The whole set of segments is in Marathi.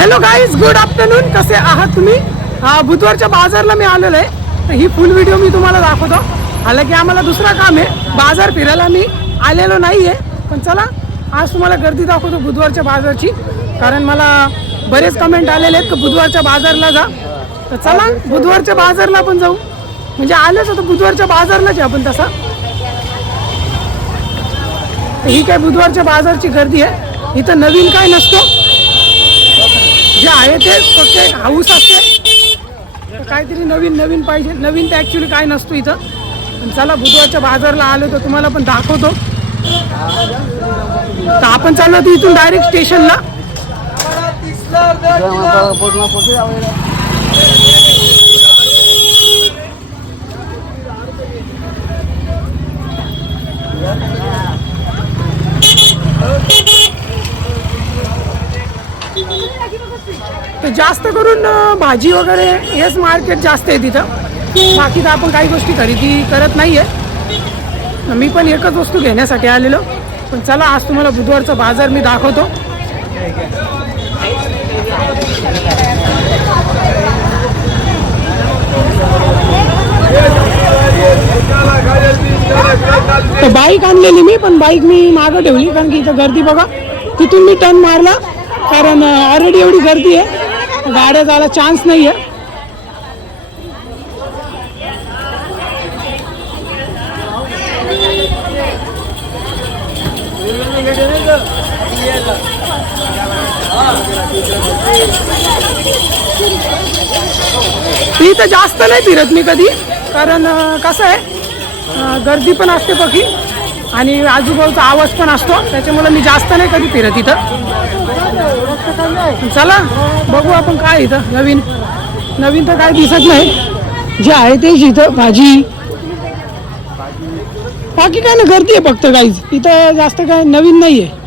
Hello guys, good afternoon. कसे आहात तुम्ही? बुधवारच्या बाजारला मी आलेलो आहे. तर ही फुल व्हिडिओ मी तुम्हाला दाखवतो. हालांकी आम्हाला दुसरा काम आहे, बाजार फिरायला मी आलेलो नाही आहे. पण चला आज तुम्हाला गर्दी दाखवतो बुधवारच्या बाजारची. कारण मला बरेच कमेंट आलेले आहेत की बुधवारच्या बाजारला जा. तर चला बुधवारच्या बाजारला पण जाऊ. म्हणजे आलेच होतं बुधवारच्या बाजारलाच आहे आपण तसा. ही काय बुधवारच्या बाजारची गर्दी आहे. इथं नवीन काय नसतो, जे आहे ते फक्त एक हाऊस असते. काहीतरी नवीन नवीन पाहिजे. नवीन तर ॲक्च्युली काय नसतो इथं. पण चला बुधवारच्या बाजारला आलो तर तुम्हाला पण दाखवतो. तर आपण चाललो होतो इथून डायरेक्ट स्टेशनला. तर जास्त करून भाजी वगैरे हेच मार्केट जास्त आहे तिथं. बाकी तर आपण काही गोष्टी खरेदी करत नाही आहे. मी पण एकच वस्तू घेण्यासाठी आलेलो. पण चला आज तुम्हाला बुधवारचा बाजार मी दाखवतो. तर बाईक आणलेली मी, पण बाईक मी मागं ठेवली कारण की इथं गर्दी बघा. तिथून मी टर्न मारला कारण ऑलरेडी एवढी गर्दी आहे, गाड्या जायला चान्स नाही आहे. इथं जास्त नाही फिरत मी कधी, कारण कसं आहे गर्दी पण असते बघी आणि आजूबाजूचा आवाज पण असतो, त्याच्यामुळे मी जास्त नाही कधी फिरत इथं. चला बघू आपण काय इथं नवीन. नवीन तर काय दिसत नाही, जे आहे तेच इथं भाजी. बाकी काय ना गर्दी आहे फक्त काहीच इथं, जास्त काय नवीन नाही आहे.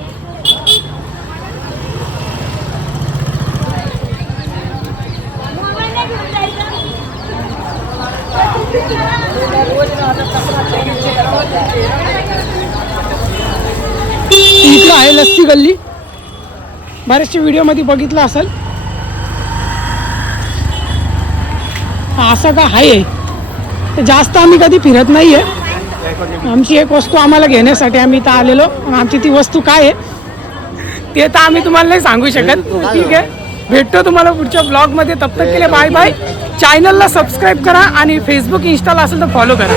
इथलं आहे लस्सी गल्ली, बऱ्याचशा व्हिडिओमध्ये बघितलं असेल. असं का आहे तर जास्त आम्ही कधी फिरत नाही आहे. आमची एक वस्तू आम्हाला घेण्यासाठी आम्ही इथं आलेलो. आमची ती वस्तू काय आहे ते तर आम्ही तुम्हाला नाही सांगू शकत. ठीक आहे, भेटतो तुम्हाला पुढच्या ब्लॉगमध्ये. तब तक के लिए बाय बाय. चॅनलला सबस्क्राईब करा आणि फेसबुक इंस्टाला असेल तर फॉलो करा.